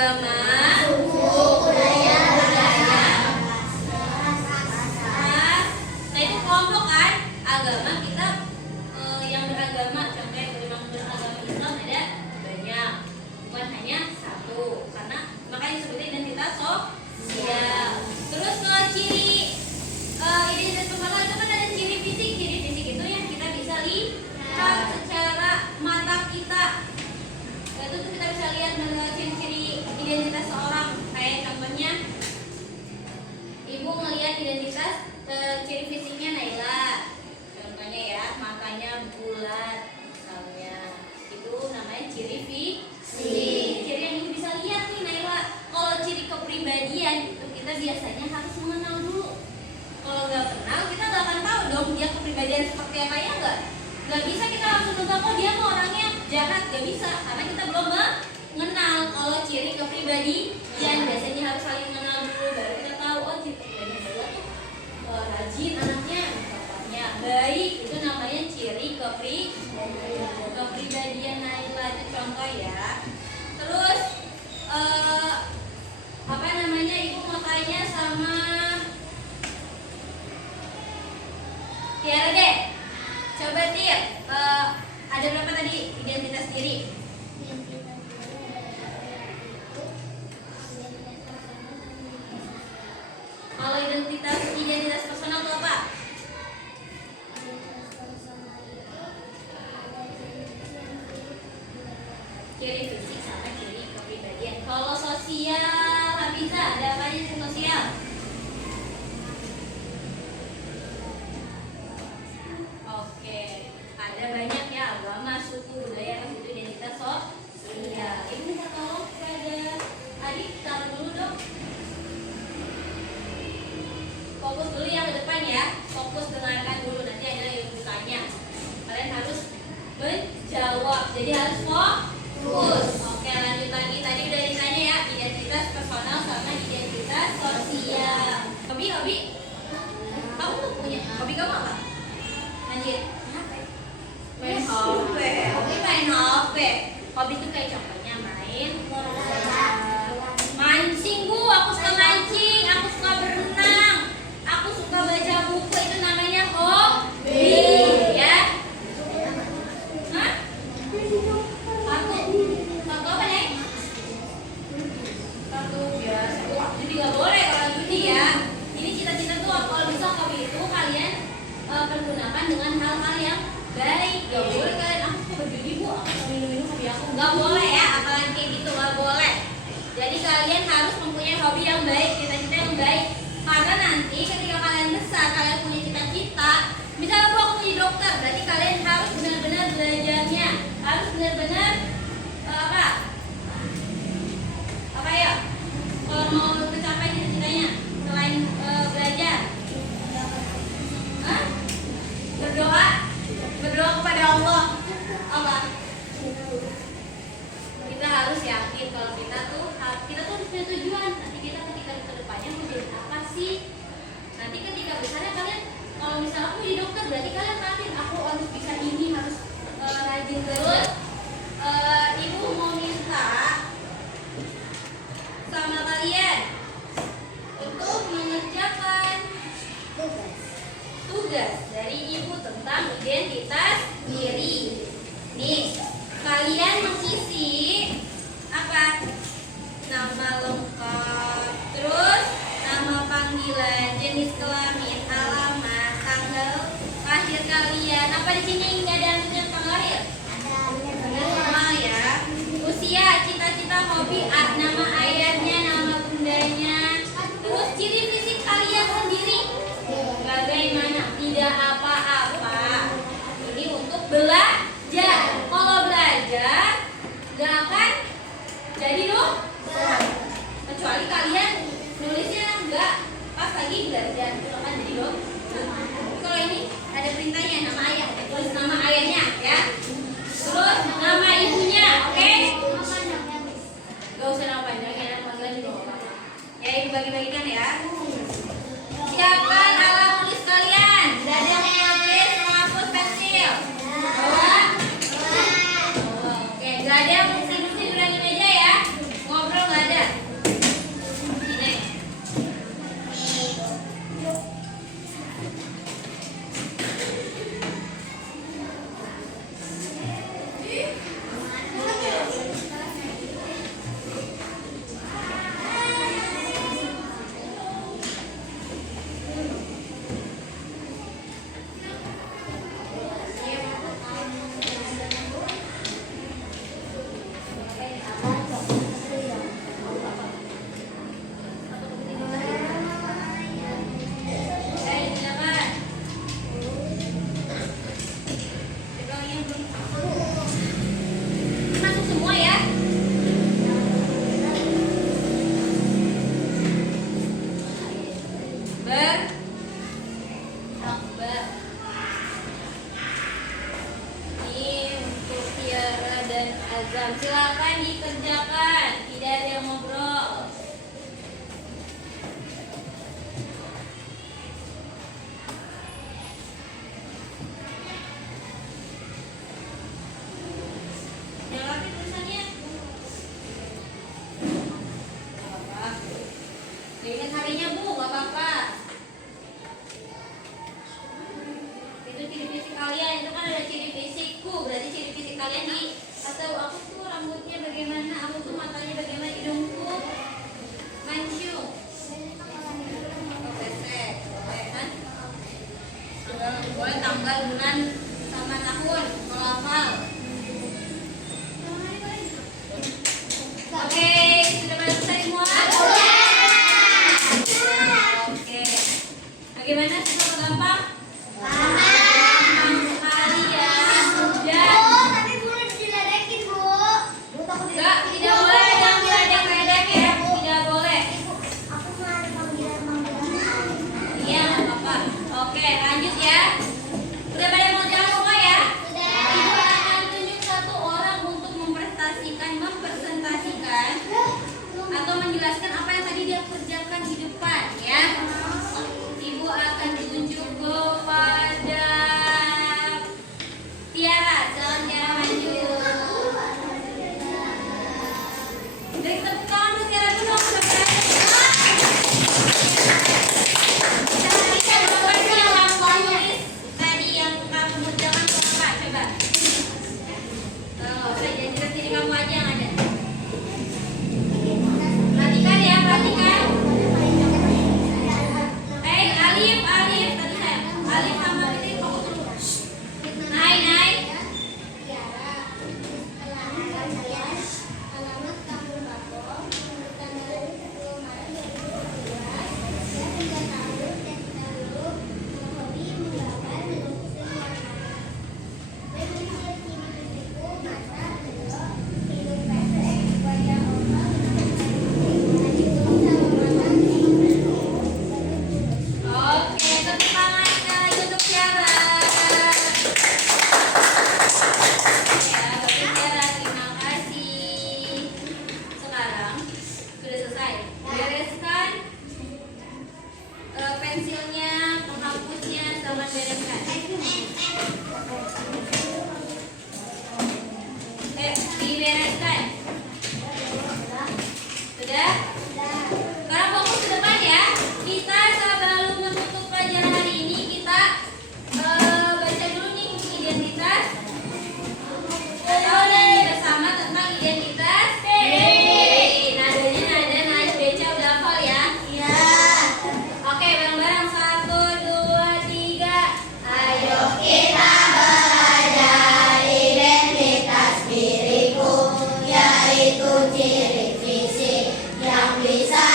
agama, suku, budaya, nah itu kelompok kan. Agama kita yang beragama, contohnya yang beragama Islam ada banyak, bukan hanya satu, karena makanya disebutnya identitas sosial. Terus kalau ciri identitas personal itu kan ada ciri fisik. Ciri fisik itu yang kita bisa lihat secara mata kita. Itu tuh kita bisa lihat ciri-ciri identitas seorang. Kayak contohnya, ibu ngelihat identitas ciri fisiknya Naila. Contohnya ya, matanya bulat misalnya. Itu namanya ciri fisik. Ciri yang ibu bisa lihat nih Naila. Kalau ciri kepribadian itu kita biasanya harus mengenal dulu. Kalau nggak kenal, kita nggak akan tahu dong dia kepribadian seperti apa ya nggak? Nggak bisa kita langsung tebak oh dia mau orangnya jahat, nggak bisa karena kita belum mengenal. Kalau ciri kepribadian biasanya harus saling mengenal dulu baru kita tahu oh ciri kepribadian dia tuh rajin anaknya, bapaknya baik, itu namanya ciri kepribadian Naila. Itu contoh ya. Terus apa namanya, ibu mau tanya sama Tiara deh. Coba Tir, ada berapa tadi identitas diri? Kalau identitas personal itu apa? Ciri fisik sama ciri kepribadian. Kalau sosial, Hafiza, ada apa aja sih sosial? Oke, ada banyak ya, agama, suku, budaya, itu identitas sosial. Ini minta tolong kepada adik, taruh dulu dong. Fokus dulu ya ke depan ya. Fokus dengarkan dulu, nanti ada yang bertanya. Kalian harus menjawab, jadi harus fokus. Oke, lanjut lagi. Tadi udah ditanya ya, identitas personal sama identitas sosial. Hobi? Kamu punya hobi kamu apa? Lanjut. Main HP. Hobi main HP. Hobi itu kayak contohnya mancing bu. Aku suka mancing. Aku suka berenang. Aku suka baca buku. Itu namanya hobi. Ya. Hah? Satu apa nih? Satu biasa. Wah, jadi nggak boleh kalau judi ya. Ini cita-cita tuh kalau bisa hobi itu kalian pergunakan dengan hal-hal yang baik. Gak boleh kalian aku suka berjudi bu, aku suka minum hobi aku. Gak boleh ya, apalagi kayak gitu gak boleh. Jadi kalian harus mempunyai hobi yang baik, cita-cita yang baik. Karena nanti ketika kalian besar, kalian punya cita-cita. Misalnya bu aku mau jadi dokter, berarti kalian harus benar-benar belajarnya, harus benar-benar apa ya? Kalau mau mencapai cita-citanya selain belajar. Berdoa kepada Allah. Apa? Kita harus yakin kalau kita tuh punya tujuan. Nanti kita ketika ke depannya mau jadi apa sih? Nanti ketika besarnya kalian, kalau misalnya aku jadi dokter, berarti kalian target aku harus bisa ini, harus rajin terus. Ibu mau minta sama kalian untuk mengerjakan tugas dari ibu tentang identitas diri. Nih, kalian mengisi apa? Nama lengkap, terus nama panggilan, jenis kelamin, alamat, tanggal lahir kalian. Apa di sini nggak ada tanggal lahir? Ada normal ya. Usia, cita-cita, hobi, nama ayahnya, nama bundanya. Terus ciri fisik kalian sendiri. Bagaimana? Tidak apa-apa. Ini untuk belajar. Kalau belajar nggak akan jadi dong. Kecuali kalian nulisnya nggak pas lagi belajar, itu akan jadi dong. Kalau ini ada perintahnya, nama ayah, tulis nama ayahnya ya. Terus nama ibunya, oke? Gak usah nama panjang ya, nama panggilan juga nggak apa-apa. Ya ibu bagi-bagikan ya. Siapkan alat tulis kalian. Tidak ada yang menulis, menghapus pensil. Bawa. Oke, nggak ada yang tidur-tiduran di meja ya. Ngobrol nggak ada. Beri tepuk tangan buat Tiara dulu dong. Tadi yang kamu ngerjakan apa? Coba. Saya jangan sini kamu aja yang ada. Perhatikan ya, perhatikan. Alif, tadi saya. Alif sama Fitri fokus dulu. Naik. Oke, tepuk tangan sekali lagi untuk Tiara. Ya, Bapak Tiara, terima kasih. Sekarang sudah selesai. Bereskan pensilnya, penghapusnya, sama bereskan. Dibereskan. Sudah? Sekarang fokus ke depan ya. Kita sebelum menutup pelajaran hari ini kita baca dulu nih identitas atau nyanyi bersama tentang identitas diri. Nadanya nada baca udah hafal ya? Iya. Oke, bareng-bareng 1, 2, 3. Ayo kita belajar identitas diriku, yaitu ciri fisik yang bisa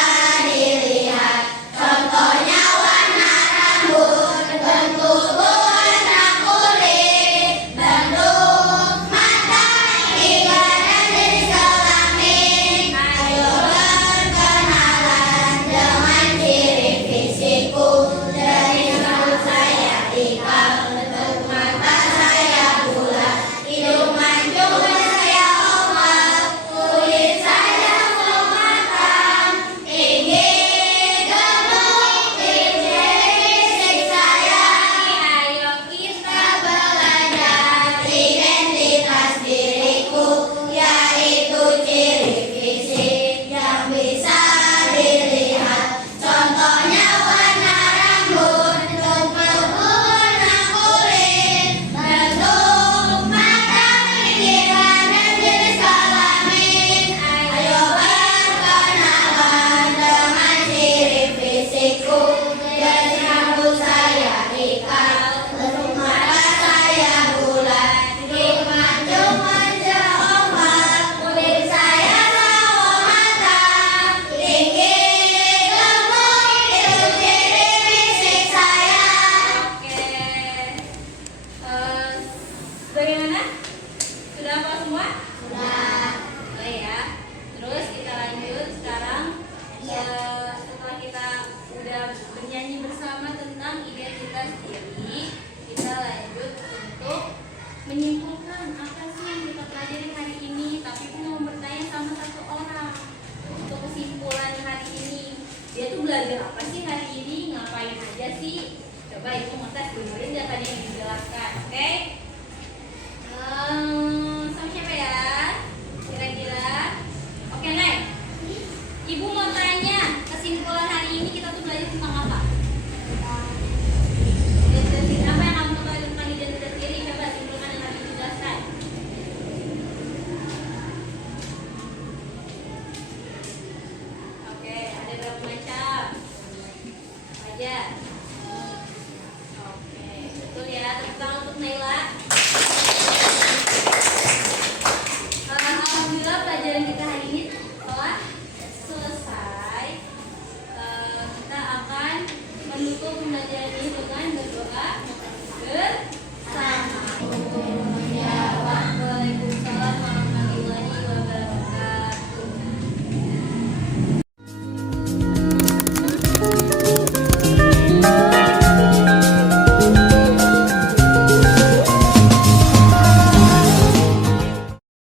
dilihat. Contohnya warna rambut, bentuk warna kulit, bentuk mata, hingga dan jenis kelamin. Ayo berkenalan dengan ciri fisikku. Dari rambut saya ikal, bentuk mata saya bulat, hidung mancung saya oval, kulit saya matang, tinggi, gemuk, ciri fisik saya. Ayo kita belajar identitas diriku, yaitu ciri fisik yang bisa dilihat. Contohnya warna rambut, bentuk warna kulit, bentuk mata, pikiran, dan jenis kelamin. Ayo berkenalan dengan ciri fisikku. Dari rambut saya ikal, bentuk mata saya bulat, hidung mancung oval, kulit saya sawo matang, tinggi, gemuk, itu ciri fisik saya. Oke. Bagaimana? Sudah hafal semua? Sudah. Boleh ya. Terus kita lanjut sekarang. Setelah kita udah bernyanyi bersama tentang identitas diri, kita lanjut untuk menyimpulkan apa sih yang kita pelajari hari ini. Tapi aku mau bertanya sama satu orang untuk kesimpulan hari ini. Dia tuh belajar apa sih hari ini? Ngapain aja sih? Coba ibu ngetes, dengerin ya tadi yang dijelaskan, oke? Sama siapa ya? Kira-kira? Oke, Nay. Ibu mau